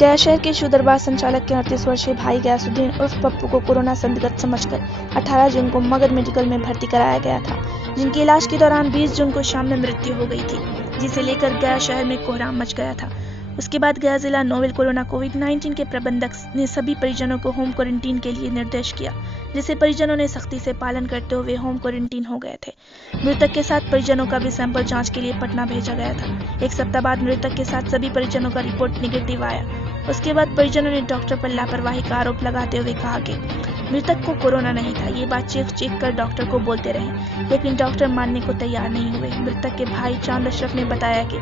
गया शहर के शूदरबाग संचालक के 38 वर्षीय भाई गयासुद्दीन उर्फ पप्पू को कोरोना संदिग्ध समझकर 18 जून को मगध मेडिकल में भर्ती कराया गया था, जिनके इलाज के दौरान 20 जून को शाम में मृत्यु हो गई थी, जिसे लेकर गया शहर में कोहराम मच गया था। उसके बाद गया जिला नोवेल कोरोना कोविड-19 के प्रबंधक ने सभी परिजनों को होम क्वारंटीन के लिए निर्देश किया, जिसे परिजनों ने सख्ती से पालन करते हुए होम क्वारंटीन हो गए थे। मृतक के साथ परिजनों का भी सैंपल जांच के लिए पटना भेजा गया था। एक सप्ताह बाद मृतक के साथ सभी परिजनों का रिपोर्ट निगेटिव आया। उसके बाद परिजनों ने डॉक्टर पर लापरवाही का आरोप लगाते हुए कहा कि मृतक को कोरोना नहीं था। ये बात चीख कर डॉक्टर को बोलते रहे, लेकिन डॉक्टर मानने को तैयार नहीं हुए। मृतक के भाई चांद अशरफ ने बताया कि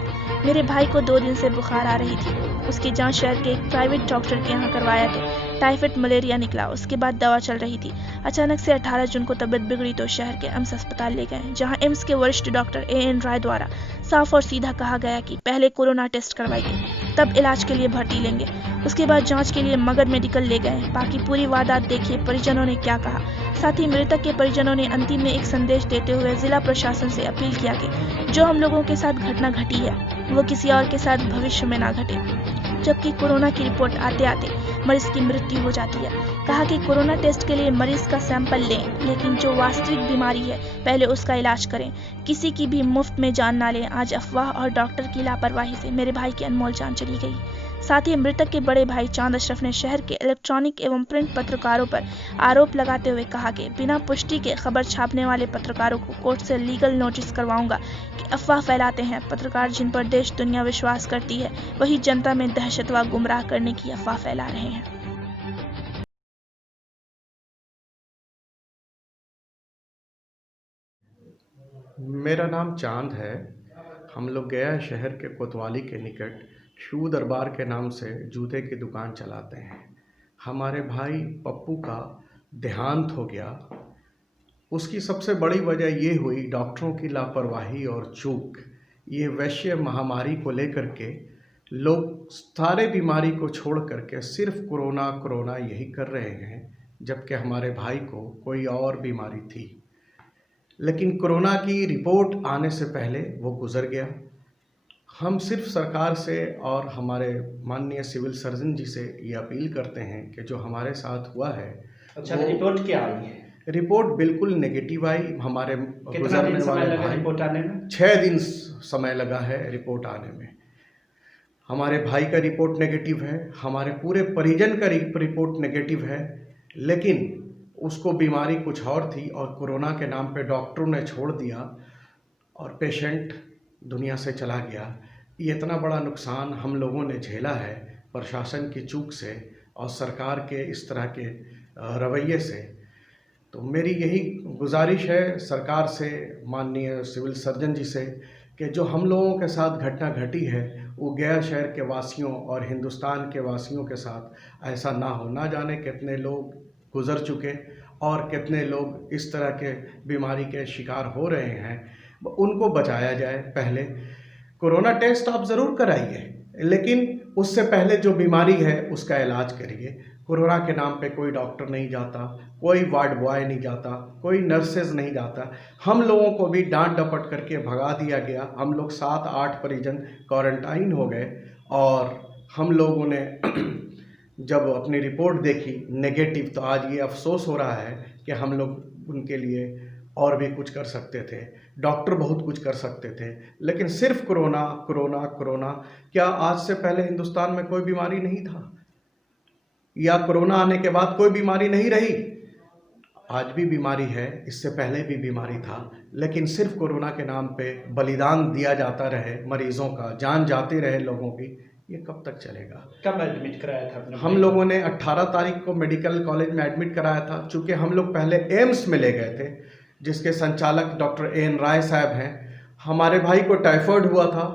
मेरे भाई को 2 दिन से बुखार आ रही थी। उसकी जांच शहर के एक प्राइवेट डॉक्टर के यहाँ करवाया तो टाइफाइड मलेरिया निकला। उसके बाद दवा चल रही थी। अचानक से 18 जून को तबीयत बिगड़ी तो शहर के एम्स अस्पताल ले गए, जहां एम्स के वरिष्ठ डॉक्टर AN राय द्वारा साफ और सीधा कहा गया कि पहले कोरोना टेस्ट करवाइए, तब इलाज के लिए भर्ती लेंगे। उसके बाद जांच के लिए मगध मेडिकल ले गए। बाकी पूरी वारदात देखिए परिजनों ने क्या कहा। साथ ही मृतक के परिजनों ने अंतिम में एक संदेश देते हुए जिला प्रशासन से अपील किया कि जो हम लोगों के साथ घटना घटी है वो किसी और के साथ भविष्य में ना घटे, जबकि कोरोना की रिपोर्ट आते आते मरीज की मृत्यु हो जाती है। कहा कि कोरोना टेस्ट के लिए मरीज का सैंपल लें, लेकिन जो वास्तविक बीमारी है पहले उसका इलाज करें। किसी की भी मुफ्त में जान ना लें। आज अफवाह और डॉक्टर की लापरवाही से मेरे भाई की अनमोल जान चली गई। साथ ही मृतक के बड़े भाई चांद अशरफ ने शहर के इलेक्ट्रॉनिक एवं प्रिंट पत्रकारों पर आरोप लगाते हुए कहा कि बिना पुष्टि के खबर छापने वाले पत्रकारों को कोर्ट से लीगल नोटिस करवाऊंगा कि अफवाह फैलाते हैं। पत्रकार जिन पर देश दुनिया विश्वास करती है, वही जनता में दहशत व गुमराह करने की अफवाह फैला रहे हैं। मेरा नाम चांद है। हम लोग गया शहर के कोतवाली के निकट शू दरबार के नाम से जूते की दुकान चलाते हैं। हमारे भाई पप्पू का देहांत हो गया। उसकी सबसे बड़ी वजह ये हुई डॉक्टरों की लापरवाही और चूक। ये वैश्य महामारी को लेकर के लोग सारे बीमारी को छोड़ करके सिर्फ कोरोना कोरोना यही कर रहे हैं, जबकि हमारे भाई को कोई और बीमारी थी। लेकिन कोरोना की रिपोर्ट आने से पहले वो गुजर गया। हम सिर्फ सरकार से और हमारे माननीय सिविल सर्जन जी से ये अपील करते हैं कि जो हमारे साथ हुआ है। अच्छा, रिपोर्ट क्या आई है? रिपोर्ट बिल्कुल नेगेटिव आई। हमारे गुजरने वाले भाई रिपोर्ट आने में 6 दिन समय लगा है रिपोर्ट आने में। हमारे भाई का रिपोर्ट नेगेटिव है, हमारे पूरे परिजन का रिपोर्ट नेगेटिव है, लेकिन उसको बीमारी कुछ और थी और कोरोना के नाम पे डॉक्टरों ने छोड़ दिया और पेशेंट दुनिया से चला गया। ये इतना बड़ा नुकसान हम लोगों ने झेला है प्रशासन की चूक से और सरकार के इस तरह के रवैये से। तो मेरी यही गुजारिश है सरकार से, माननीय सिविल सर्जन जी से, कि जो हम लोगों के साथ घटना घटी है वो गया शहर के वासियों और हिंदुस्तान के वासियों के साथ ऐसा ना हो। ना जाने कितने लोग गुज़र चुके और कितने लोग इस तरह के बीमारी के शिकार हो रहे हैं, उनको बचाया जाए। पहले कोरोना टेस्ट आप ज़रूर कराइए, लेकिन उससे पहले जो बीमारी है उसका इलाज करिए। कोरोना के नाम पे कोई डॉक्टर नहीं जाता, कोई वार्ड बॉय नहीं जाता, कोई नर्सेज नहीं जाता। हम लोगों को भी डांट डपट करके भगा दिया गया। हम लोग 7-8 परिजन क्वारंटाइन हो गए और हम लोगों ने जब अपनी रिपोर्ट देखी नेगेटिव, तो आज ये अफसोस हो रहा है कि हम लोग उनके लिए और भी कुछ कर सकते थे। डॉक्टर बहुत कुछ कर सकते थे, लेकिन सिर्फ कोरोना कोरोना कोरोना। क्या आज से पहले हिंदुस्तान में कोई बीमारी नहीं था, या कोरोना आने के बाद कोई बीमारी नहीं रही? आज भी बीमारी है, इससे पहले भी बीमारी था, लेकिन सिर्फ कोरोना के नाम पे बलिदान दिया जाता रहे, मरीजों का जान जाती रहे लोगों की। ये कब तक चलेगा? कब एडमिट कराया था आपने? हम लोगों ने 18 तारीख को मेडिकल कॉलेज में एडमिट कराया था। चूँकि हम लोग पहले एम्स में ले गए थे, जिसके संचालक डॉक्टर AN राय साहब हैं। हमारे भाई को टाइफाइड हुआ था।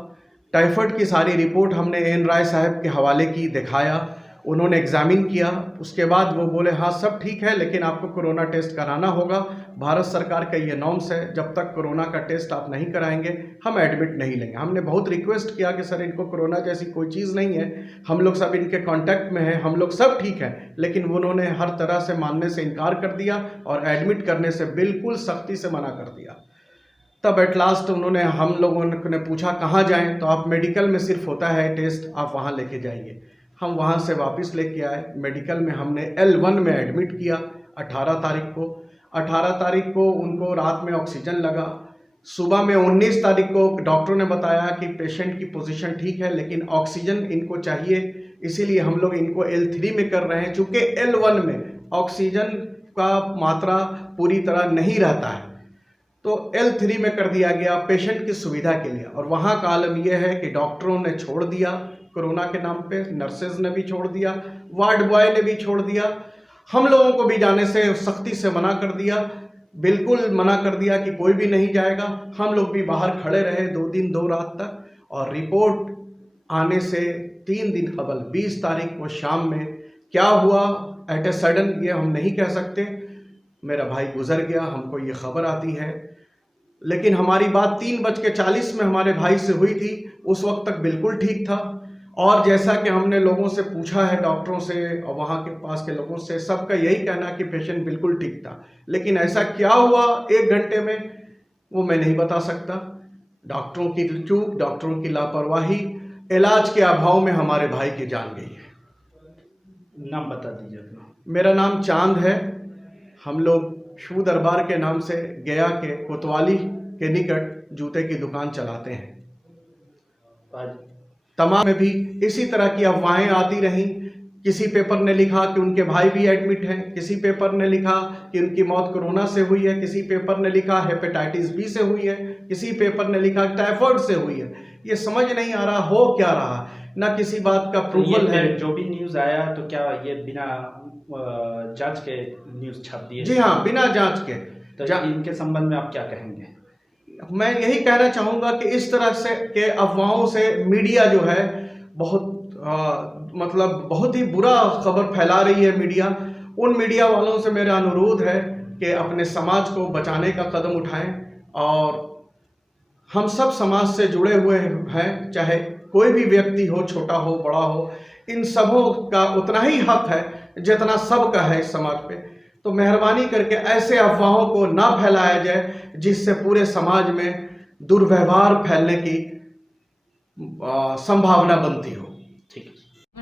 टाइफाइड की सारी रिपोर्ट हमने AN राय साहब के हवाले की, दिखाया, उन्होंने एग्जामिन किया। उसके बाद वो बोले हाँ सब ठीक है, लेकिन आपको कोरोना टेस्ट कराना होगा। भारत सरकार का ये नॉर्म्स है, जब तक कोरोना का टेस्ट आप नहीं कराएंगे हम एडमिट नहीं लेंगे। हमने बहुत रिक्वेस्ट किया कि सर इनको कोरोना जैसी कोई चीज़ नहीं है, हम लोग सब इनके कांटेक्ट में हैं, हम लोग सब ठीक हैं, लेकिन उन्होंने हर तरह से मानने से इनकार कर दिया और एडमिट करने से बिल्कुल सख्ती से मना कर दिया। तब एट लास्ट उन्होंने हम लोगों ने पूछा कहाँ जाएं, तो आप मेडिकल में सिर्फ होता है टेस्ट, आप वहाँ लेके जाइए। हम वहाँ से वापस लेके आए। मेडिकल में हमने L1 में एडमिट किया 18 तारीख को। 18 तारीख को उनको रात में ऑक्सीजन लगा। सुबह में 19 तारीख को डॉक्टरों ने बताया कि पेशेंट की पोजीशन ठीक है, लेकिन ऑक्सीजन इनको चाहिए, इसीलिए हम लोग इनको L3 में कर रहे हैं। चूँकि L1 में ऑक्सीजन का मात्रा पूरी तरह नहीं रहता है, तो L3 में कर दिया गया पेशेंट की सुविधा के लिए। और वहाँ का आलम यह है कि डॉक्टरों ने छोड़ दिया कोरोना के नाम पे, नर्सेज ने भी छोड़ दिया, वार्ड बॉय ने भी छोड़ दिया, हम लोगों को भी जाने से सख्ती से मना कर दिया, बिल्कुल मना कर दिया कि कोई भी नहीं जाएगा। हम लोग भी बाहर खड़े रहे 2 दिन 2 रात तक, और रिपोर्ट आने से 3 दिन कबल 20 तारीख को शाम में क्या हुआ एट ए सडन ये हम नहीं कह सकते। मेरा भाई गुजर गया, हमको ये खबर आती है, लेकिन हमारी बात 3:40 में हमारे भाई से हुई थी। उस वक्त तक बिल्कुल ठीक था, और जैसा कि हमने लोगों से पूछा है, डॉक्टरों से और वहाँ के पास के लोगों से, सबका यही कहना कि पेशेंट बिल्कुल ठीक था। लेकिन ऐसा क्या हुआ 1 घंटे में, वो मैं नहीं बता सकता। डॉक्टरों की चूक, डॉक्टरों की लापरवाही, इलाज के अभाव में हमारे भाई की जान गई है। नाम बता दीजिए अपना। मेरा नाम चांद है। हम लोग शू दरबार के नाम से गया के कोतवाली के निकट जूते की दुकान चलाते हैं। तमाम में भी इसी तरह की अफवाहें आती रहीं। किसी पेपर ने लिखा कि उनके भाई भी एडमिट हैं, किसी पेपर ने लिखा कि उनकी मौत कोरोना से हुई है, किसी पेपर ने लिखा हेपेटाइटिस बी से हुई है, किसी पेपर ने लिखा टाइफाइड से हुई है। ये समझ नहीं आ रहा हो क्या रहा, ना किसी बात का प्रूवल है। जो भी न्यूज़ आया तो क्या ये बिना जांच के न्यूज़ छाप दिए? जी हाँ, बिना जांच के। तो इनके संबंध में आप क्या कहेंगे? मैं यही कहना चाहूँगा कि इस तरह से के अफवाहों से मीडिया जो है बहुत मतलब बहुत ही बुरा खबर फैला रही है मीडिया। उन मीडिया वालों से मेरा अनुरोध है कि अपने समाज को बचाने का कदम उठाएं, और हम सब समाज से जुड़े हुए हैं, चाहे कोई भी व्यक्ति हो, छोटा हो बड़ा हो, इन सबों का उतना ही हक है जितना सबका है इस समाज पे। तो मेहरबानी करके ऐसे अफवाहों को ना फैलाया जाए जिससे पूरे समाज में दुर्व्यवहार फैलने की संभावना बनती हो। ठीक है।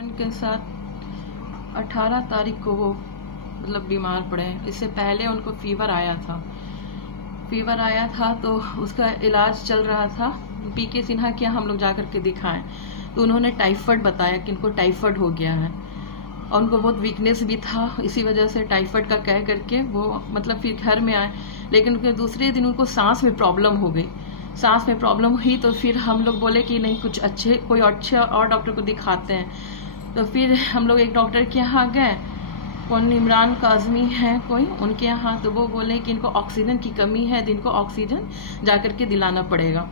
उनके साथ 18 तारीख को वो मतलब बीमार पड़े। इससे पहले उनको फीवर आया था तो उसका इलाज चल रहा था। पीके सिन्हा के हम लोग जा कर के दिखाएं तो उन्होंने टाइफाइड बताया कि इनको टाइफाइड हो गया है, और उनको बहुत वीकनेस भी था, इसी वजह से टाइफाइड का कह करके वो मतलब फिर घर में आए। लेकिन उनके दूसरे दिन उनको सांस में प्रॉब्लम हो गई। सांस में प्रॉब्लम हुई तो फिर हम लोग बोले कि नहीं, कुछ कोई अच्छे और डॉक्टर को दिखाते हैं। तो फिर हम लोग एक डॉक्टर के यहाँ गए, कौन इमरान काजमी है कोई, उनके यहाँ। तो वो बोले कि इनको ऑक्सीजन की कमी है, तो इनको ऑक्सीजन जा कर के दिलाना पड़ेगा।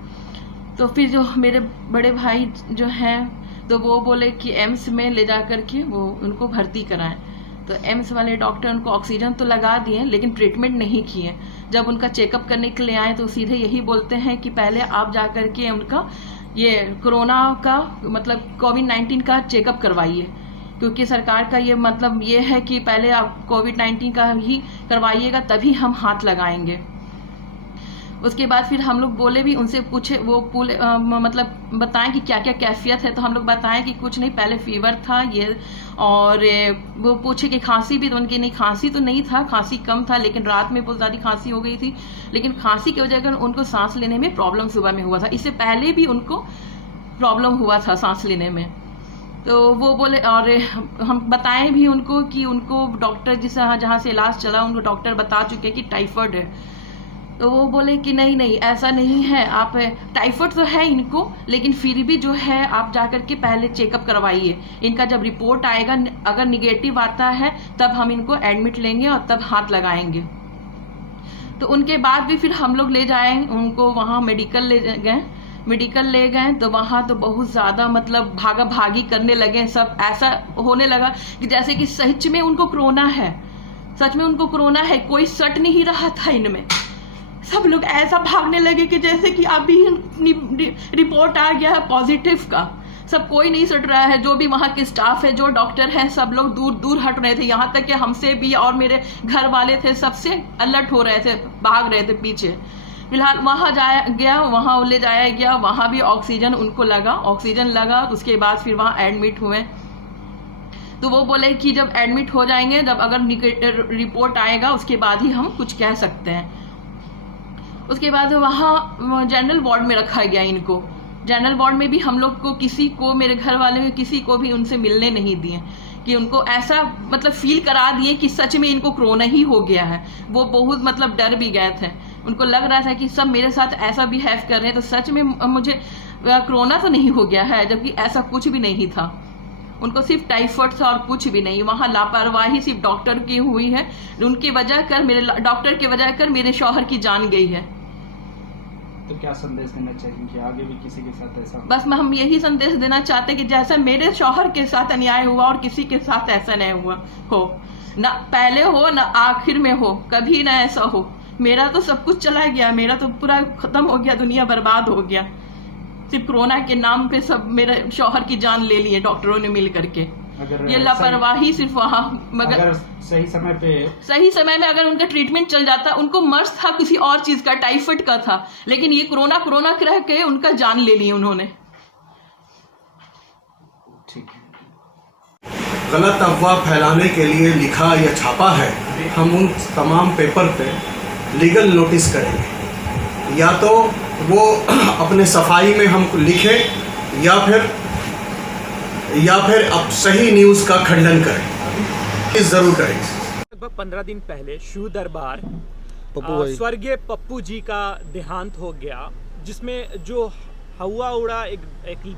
तो फिर जो मेरे बड़े भाई जो हैं तो वो बोले कि एम्स में ले जा कर के वो उनको भर्ती कराएं। तो एम्स वाले डॉक्टर उनको ऑक्सीजन तो लगा दिए लेकिन ट्रीटमेंट नहीं किए। जब उनका चेकअप करने के लिए आए तो सीधे यही बोलते हैं कि पहले आप जा कर के उनका ये कोरोना का मतलब कोविड-19 का चेकअप करवाइए, क्योंकि सरकार का ये मतलब ये है कि पहले आप कोविड-19 का ही करवाइएगा तभी हम हाथ लगाएंगे। उसके बाद फिर हम लोग बोले भी, उनसे पूछे वो मतलब बताएं कि क्या क्या कैफियत है। तो हम लोग बताएं कि कुछ नहीं, पहले फीवर था ये, और वो पूछे कि खांसी भी, तो उनकी नहीं, खांसी तो नहीं था, खांसी कम था, लेकिन रात में बहुत ज़्यादा खांसी हो गई थी। लेकिन खांसी की वजह से उनको सांस लेने में प्रॉब्लम सुबह में हुआ था, इससे पहले भी उनको प्रॉब्लम हुआ था सांस लेने में। तो वो बोले, और हम बताएं भी उनको कि उनको डॉक्टर जहाँ से इलाज चला उनको डॉक्टर बता चुके कि टाइफाइड है। तो वो बोले कि नहीं ऐसा नहीं है, आप टाइफाइड तो है इनको, लेकिन फिर भी जो है आप जाकर के पहले चेकअप करवाइए। इनका जब रिपोर्ट आएगा अगर निगेटिव आता है तब हम इनको एडमिट लेंगे और तब हाथ लगाएंगे। तो उनके बाद भी फिर हम लोग ले जाए उनको वहाँ मेडिकल ले गए तो वहाँ तो बहुत ज़्यादा मतलब भागा भागी करने लगे सब। ऐसा होने लगा कि जैसे कि सच में उनको कोरोना है, कोई सट नहीं रहा था इनमें। सब लोग ऐसा भागने लगे कि जैसे कि अभी रिपोर्ट आ गया है पॉजिटिव का। सब कोई नहीं सट रहा है, जो भी वहाँ के स्टाफ है, जो डॉक्टर हैं, सब लोग दूर दूर हट रहे थे। यहाँ तक कि हमसे भी और मेरे घर वाले थे, सबसे अलर्ट हो रहे थे, भाग रहे थे पीछे। फिलहाल वहाँ वहाँ ले जाया गया, वहाँ भी ऑक्सीजन उनको लगा, उसके बाद फिर वहाँ एडमिट हुए। तो वो बोले कि जब एडमिट हो जाएंगे, जब अगर निगेटिव रिपोर्ट आएगा उसके बाद ही हम कुछ कह सकते हैं। उसके बाद वहाँ जनरल वार्ड में रखा गया इनको। जनरल वार्ड में भी हम लोग को किसी को, मेरे घर वाले में किसी को भी उनसे मिलने नहीं दिए, कि उनको ऐसा मतलब फील करा दिए कि सच में इनको कोरोना ही हो गया है। वो बहुत मतलब डर भी गए थे, उनको लग रहा था कि सब मेरे साथ ऐसा बिहेव कर रहे हैं तो सच में मुझे कोरोना तो नहीं हो गया है, जबकि ऐसा कुछ भी नहीं था। उनको सिर्फ टाइफाइड था और कुछ भी नहीं। वहाँ लापरवाही सिर्फ डॉक्टर की हुई है, उनकी वजह कर डॉक्टर की वजह कर मेरे शौहर की जान गई है। तो क्या संदेश देना चाहिए कि आगे भी किसी के साथ ऐसा? बस हम यही संदेश देना चाहते कि जैसा मेरे शौहर के साथ अन्याय हुआ और किसी के साथ ऐसा नहीं हुआ हो, ना पहले हो ना आखिर में हो, कभी ना ऐसा हो। मेरा तो सब कुछ चला गया, मेरा तो पूरा खत्म हो गया, दुनिया बर्बाद हो गया। सिर्फ कोरोना के नाम पे सब मेरे शौहर की जान ले लिए डॉक्टरों ने मिल करके। ये लापरवाही सिर्फ वहाँ, मगर अगर सही समय में अगर उनका ट्रीटमेंट चल जाता, उनको मर्ज था किसी और चीज का, टाइफाइड का था, लेकिन ये कोरोना कह के उनका जान ले ली उन्होंने। ठीक है। गलत अफवाह फैलाने के लिए लिखा या छापा है, हम उन तमाम पेपर पे लीगल नोटिस करेंगे। या तो वो अपने सफाई में हमको लिखे या फिर अब सही न्यूज़ का खंडन करें, इस जरूर करें। लगभग 15 दिन पहले शिव दरबार स्वर्गीय पप्पू जी का देहांत हो गया, जिसमें जो हवा उड़ा एक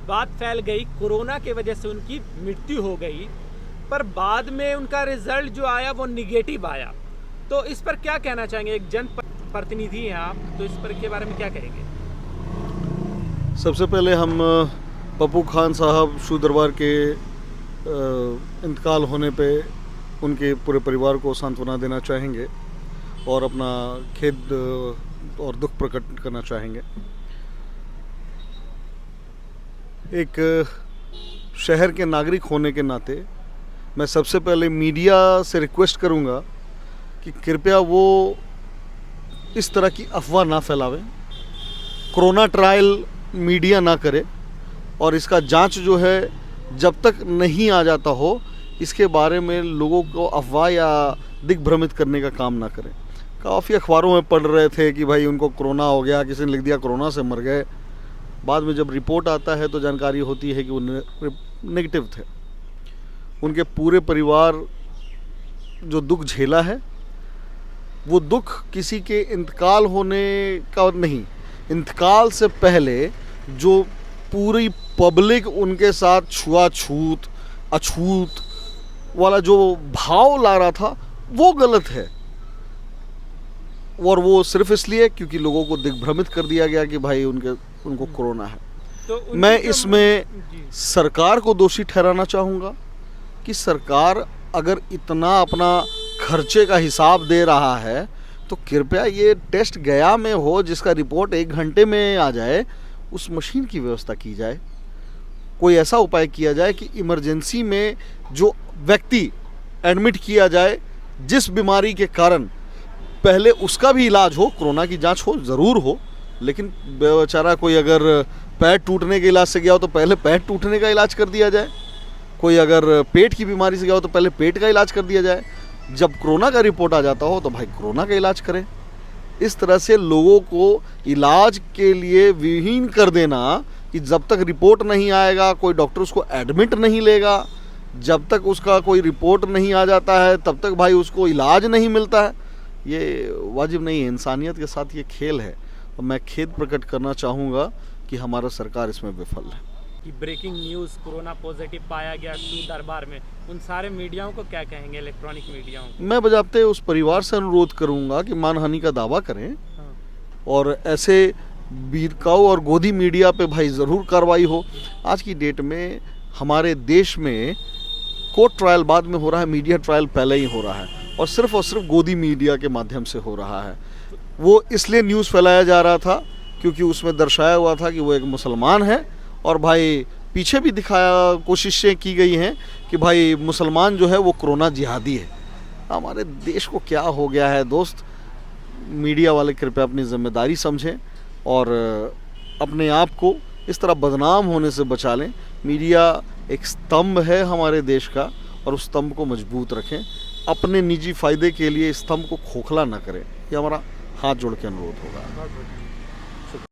बात फैल गई, कोरोना के वजह से उनकी मृत्यु हो गई, पर बाद में उनका रिजल्ट जो आया वो निगेटिव आया। तो इस पर क्या कहना चाहेंगे? एक जन प्रतिनिधि हैं आप, तो इस पर के बारे में क्या कहेंगे? सबसे पहले हम पप्पू खान साहब शिव दरबार के इंतकाल होने पे उनके पूरे परिवार को सांत्वना देना चाहेंगे और अपना खेद और दुख प्रकट करना चाहेंगे। एक शहर के नागरिक होने के नाते मैं सबसे पहले मीडिया से रिक्वेस्ट करूंगा कि कृपया वो इस तरह की अफवाह ना फैलावें, कोरोना ट्रायल मीडिया ना करे और इसका जांच जो है जब तक नहीं आ जाता हो इसके बारे में लोगों को अफवाह या दिग्भ्रमित करने का काम ना करें। काफ़ी अखबारों में पढ़ रहे थे कि भाई उनको कोरोना हो गया, किसी ने लिख दिया कोरोना से मर गए। बाद में जब रिपोर्ट आता है तो जानकारी होती है कि वो नेगेटिव थे। उनके पूरे परिवार जो दुख झेला है वो दुख किसी के इंतकाल होने का नहीं, इंतकाल से पहले जो पूरी पब्लिक उनके साथ छुआछूत अछूत वाला जो भाव ला रहा था वो गलत है, और वो सिर्फ इसलिए क्योंकि लोगों को दिग्भ्रमित कर दिया गया कि भाई उनको कोरोना है। तो मैं इसमें सरकार को दोषी ठहराना चाहूँगा कि सरकार अगर इतना अपना खर्चे का हिसाब दे रहा है तो कृपया ये टेस्ट गया में हो जिसका रिपोर्ट 1 घंटे में आ जाए, उस मशीन की व्यवस्था की जाए। कोई ऐसा उपाय किया जाए कि इमरजेंसी में जो व्यक्ति एडमिट किया जाए जिस बीमारी के कारण, पहले उसका भी इलाज हो, कोरोना की जांच हो ज़रूर हो, लेकिन बेचारा कोई अगर पैर टूटने के इलाज से गया हो तो पहले पैर टूटने का इलाज कर दिया जाए, कोई अगर पेट की बीमारी से गया हो तो पहले पेट का इलाज कर दिया जाए, जब कोरोना का रिपोर्ट आ जाता हो तो भाई कोरोना का इलाज करें। इस तरह से लोगों को इलाज के लिए विहीन कर देना कि जब तक रिपोर्ट नहीं आएगा कोई डॉक्टर उसको एडमिट नहीं लेगा, जब तक उसका कोई रिपोर्ट नहीं आ जाता है तब तक भाई उसको इलाज नहीं मिलता है, ये वाजिब नहीं है। इंसानियत के साथ ये खेल है और मैं खेद प्रकट करना चाहूँगा कि हमारा सरकार इसमें विफल है। कि ब्रेकिंग न्यूज़ कोरोना पॉजिटिव पाया गया शिव दरबार में, उन सारे मीडियाओं को क्या कहेंगे, इलेक्ट्रॉनिक मीडियाओं को? मैं बजाते उस परिवार से अनुरोध करूंगा कि मानहानि का दावा करें। हाँ। और ऐसे बीरकाऊ और गोदी मीडिया पे भाई ज़रूर कार्रवाई हो। आज की डेट में हमारे देश में कोर्ट ट्रायल बाद में हो रहा है, मीडिया ट्रायल पहले ही हो रहा है और सिर्फ गोदी मीडिया के माध्यम से हो रहा है। वो इसलिए न्यूज़ फैलाया जा रहा था क्योंकि उसमें दर्शाया हुआ था कि वो एक मुसलमान है, और भाई पीछे भी दिखाया कोशिशें की गई हैं कि भाई मुसलमान जो है वो कोरोना जिहादी है। हमारे देश को क्या हो गया है दोस्त? मीडिया वाले कृपया अपनी जिम्मेदारी समझें और अपने आप को इस तरह बदनाम होने से बचा लें। मीडिया एक स्तंभ है हमारे देश का और उस स्तंभ को मजबूत रखें, अपने निजी फायदे के लिए स्तंभ को खोखला ना करें। ये हमारा हाथ जोड़ के अनुरोध होगा।